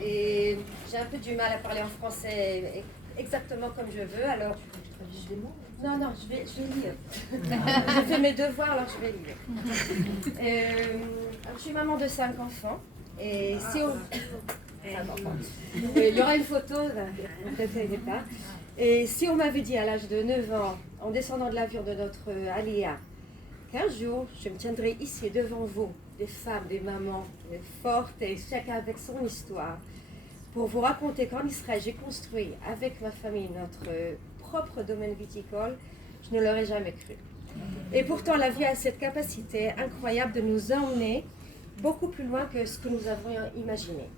et j'ai un peu du mal à parler en français exactement comme je veux, alors... Non, je vais lire. J'ai fait mes devoirs, alors je vais lire. Alors, je suis maman de 5 enfants, et si on... Il y aura une photo, ne t'inquiétez pas. Et si on m'avait dit à l'âge de 9 ans, en descendant de l'avion de notre Aliyah, qu'un jour, je me tiendrai ici devant vous, des femmes, des mamans, fortes et chacun avec son histoire, pour vous raconter qu'en Israël, j'ai construit avec ma famille notre propre domaine viticole, je ne l'aurais jamais cru. Et pourtant, la vie a cette capacité incroyable de nous emmener beaucoup plus loin que ce que nous avons imaginé.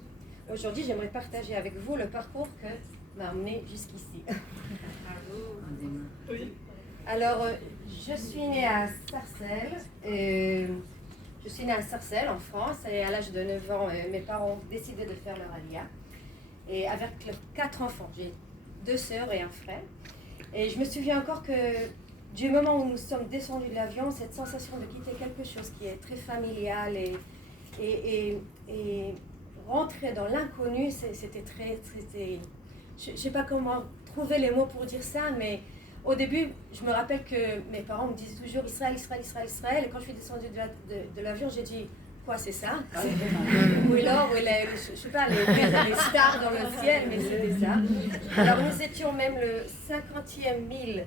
Aujourd'hui, j'aimerais partager avec vous le parcours que m'a amené jusqu'ici. Alors, je suis née à Sarcelles. Je suis née à Sarcelles, en France, et à l'âge de 9 ans, mes parents ont décidé de faire leur aliyah. Et avec leurs 4 enfants, j'ai 2 sœurs et un frère. Et je me souviens encore que du moment où nous sommes descendus de l'avion, cette sensation de quitter quelque chose qui est très familial et rentrer dans l'inconnu, c'était très... Je ne sais pas comment trouver les mots pour dire ça, mais au début, je me rappelle que mes parents me disaient toujours Israël, Israël, Israël, Israël. Et quand je suis descendue de l'avion, j'ai dit, quoi, c'est ça? Où est l'or, où est je ne sais pas, les stars dans le ciel, mais c'était ça. Alors nous étions même le 50e mille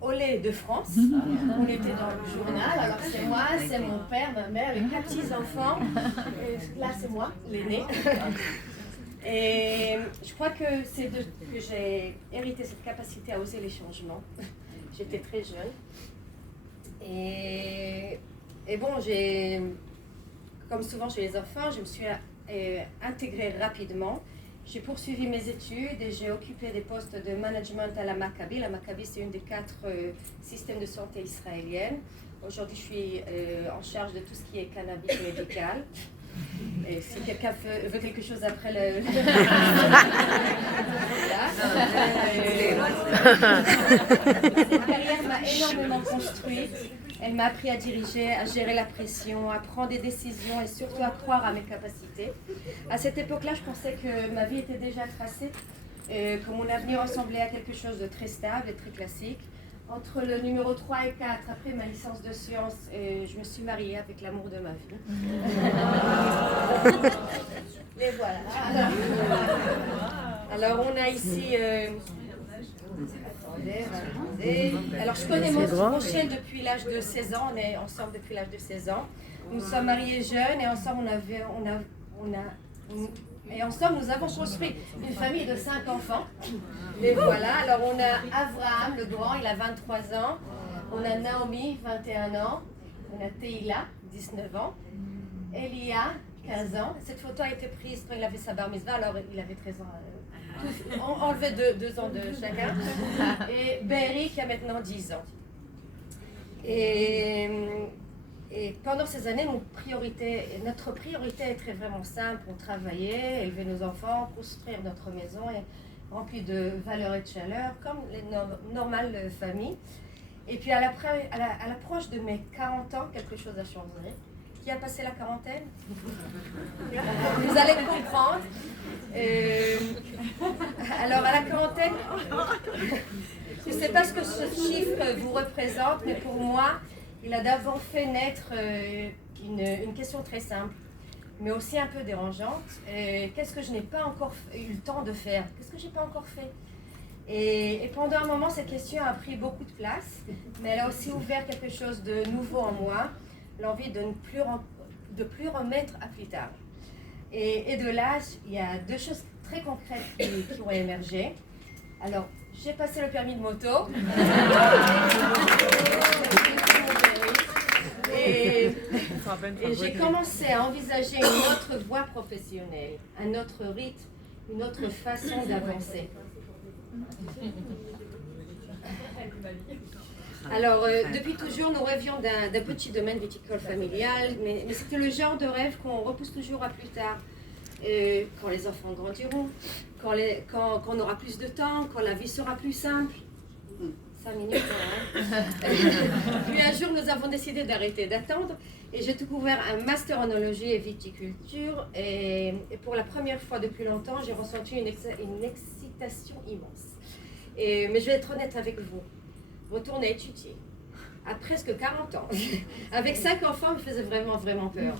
au lait de France. On était dans le journal. Alors c'est moi, c'est mon père, ma mère, les 4 petits-enfants. Et là, c'est moi, l'aîné. Et je crois que c'est que j'ai hérité cette capacité à oser les changements. J'étais très jeune. Et bon, comme souvent chez les enfants, je me suis intégrée rapidement. J'ai poursuivi mes études et j'ai occupé des postes de management à la Maccabi. La Maccabi, c'est une des 4 systèmes de santé israéliennes. Aujourd'hui, je suis en charge de tout ce qui est cannabis médical. Et si quelqu'un veut quelque chose après le... Cette carrière m'a énormément construite. Elle m'a appris à diriger, à gérer la pression, à prendre des décisions et surtout à croire à mes capacités. À cette époque-là, je pensais que ma vie était déjà tracée, que mon avenir ressemblait à quelque chose de très stable et très classique. Entre le numéro 3 et 4, après ma licence de sciences, je me suis mariée avec l'amour de ma vie. Les voilà. Alors on a ici... Alors je connais mon prochain depuis l'âge de 16 ans, on est ensemble depuis l'âge de 16 ans. Nous sommes mariés jeunes et ensemble nous avons construit une famille de 5 enfants. Et voilà, alors on a Abraham, le grand, il a 23 ans. On a Naomi, 21 ans. On a Teila, 19 ans. Elia, 15 ans. Cette photo a été prise quand il avait sa bar mitzvah, alors il avait 13 ans. Enlevé 2 ans de chacun. Et Berry qui a maintenant 10 ans. Et pendant ces années, notre priorité était vraiment simple. On travaillait, élever nos enfants, construire notre maison et remplie de valeur et de chaleur, comme les normales familles. Et puis à l'approche de mes 40 ans, quelque chose a changé. Qui a passé la quarantaine? Vous allez me comprendre. Alors à la quarantaine, je ne sais pas ce que ce chiffre vous représente, mais pour moi, il a d'abord fait naître une question très simple, mais aussi un peu dérangeante. Qu'est-ce que je n'ai pas encore eu le temps de faire? Qu'est-ce que je n'ai pas encore fait? Et pendant un moment, cette question a pris beaucoup de place, mais elle a aussi ouvert quelque chose de nouveau en moi, l'envie de ne plus remettre à plus tard. Et de là, il y a 2 choses très concrètes qui ont émergé. Alors, j'ai passé le permis de moto. Et j'ai commencé à envisager une autre voie professionnelle, un autre rythme, une autre façon d'avancer. Alors, depuis toujours, nous rêvions d'un petit domaine viticole familial, mais c'était le genre de rêve qu'on repousse toujours à plus tard. Quand les enfants grandiront, quand on aura plus de temps, quand la vie sera plus simple. 5 minutes, hein. Puis un jour, nous avons décidé d'arrêter d'attendre Et j'ai découvert un master en œnologie et viticulture. Et pour la première fois depuis longtemps, j'ai ressenti une excitation immense. Mais je vais être honnête avec vous. Retourner étudier à presque 40 ans, avec 5 enfants, me faisait vraiment, vraiment peur.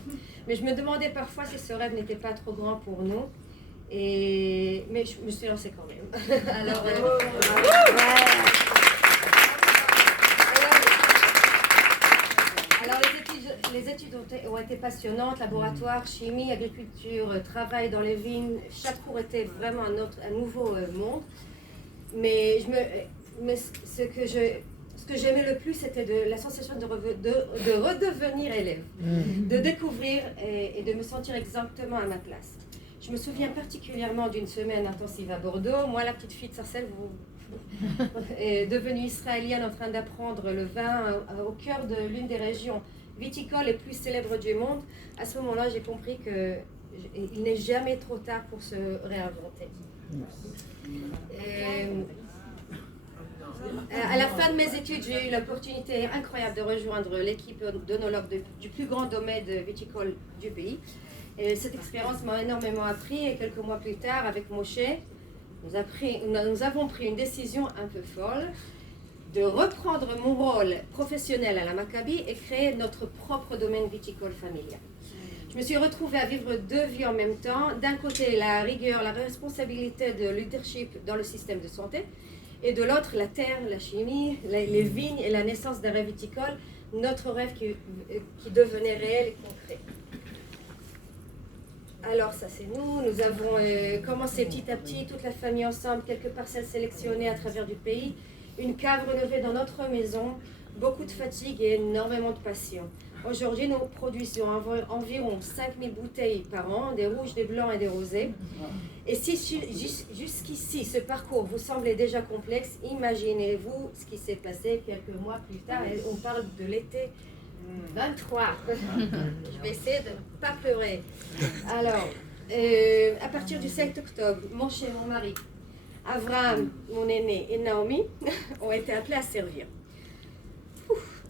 Mais je me demandais parfois si ce rêve n'était pas trop grand pour nous. Mais je me suis lancée quand même. Alors, les études ont été passionnantes, laboratoire, chimie, agriculture, travail dans les vignes. Chaque cours était vraiment un nouveau monde. Mais ce que j'aimais le plus, c'était la sensation de redevenir élève, de découvrir et de me sentir exactement à ma place. Je me souviens particulièrement d'une semaine intensive à Bordeaux. Moi, la petite fille de Sarcelles, est devenue israélienne en train d'apprendre le vin au cœur de l'une des régions viticoles les plus célèbres du monde. À ce moment-là, j'ai compris qu'il n'est jamais trop tard pour se réinventer. À la fin de mes études, j'ai eu l'opportunité incroyable de rejoindre l'équipe d'œnologues du plus grand domaine viticole du pays. Et cette expérience m'a énormément appris et quelques mois plus tard, avec Moshe, nous avons pris une décision un peu folle de reprendre mon rôle professionnel à la Maccabi et créer notre propre domaine viticole familial. Je me suis retrouvée à vivre 2 vies en même temps. D'un côté, la rigueur, la responsabilité de leadership dans le système de santé, et de l'autre, la terre, la chimie, les vignes et la naissance d'un rêve viticole, notre rêve qui devenait réel et concret. Alors ça c'est nous, nous avons commencé petit à petit, toute la famille ensemble, quelques parcelles sélectionnées à travers du pays, une cave rénovée dans notre maison, beaucoup de fatigue et énormément de passion. Aujourd'hui, nous produisons environ 5000 bouteilles par an, des rouges, des blancs et des rosés. Et si jusqu'ici, ce parcours vous semblait déjà complexe, imaginez-vous ce qui s'est passé quelques mois plus tard. Et on parle de l'été 23. Je vais essayer de ne pas pleurer. Alors, à partir du 7 octobre, mon chéri, mon mari, Avraham, mon aîné, et Naomi ont été appelés à servir.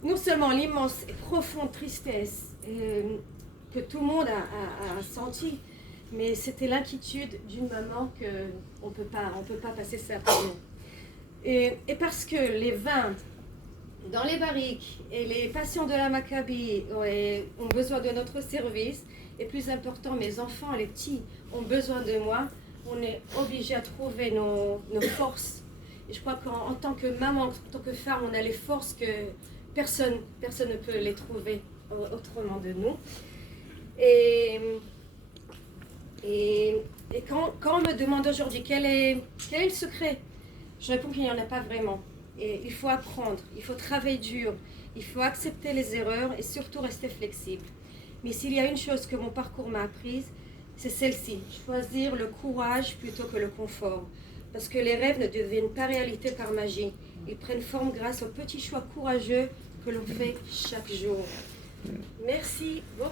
Non seulement l'immense et profonde tristesse que tout le monde a senti, mais c'était l'inquiétude d'une maman qu'on ne peut pas passer ça par nous. Et parce que les vins dans les barriques et les patients de la Maccabi ont besoin de notre service, et plus important, mes enfants, les petits, ont besoin de moi, on est obligé à trouver nos forces. Et je crois qu'en tant que maman, en tant que femme, on a les forces que personne ne peut les trouver autrement de nous. Et quand on me demande aujourd'hui quel est le secret, je réponds qu'il n'y en a pas vraiment. Et il faut apprendre, il faut travailler dur, il faut accepter les erreurs et surtout rester flexible. Mais s'il y a une chose que mon parcours m'a apprise, c'est celle-ci, choisir le courage plutôt que le confort. Parce que les rêves ne deviennent pas réalité par magie. Ils prennent forme grâce aux petits choix courageux que l'on fait chaque jour. Merci beaucoup.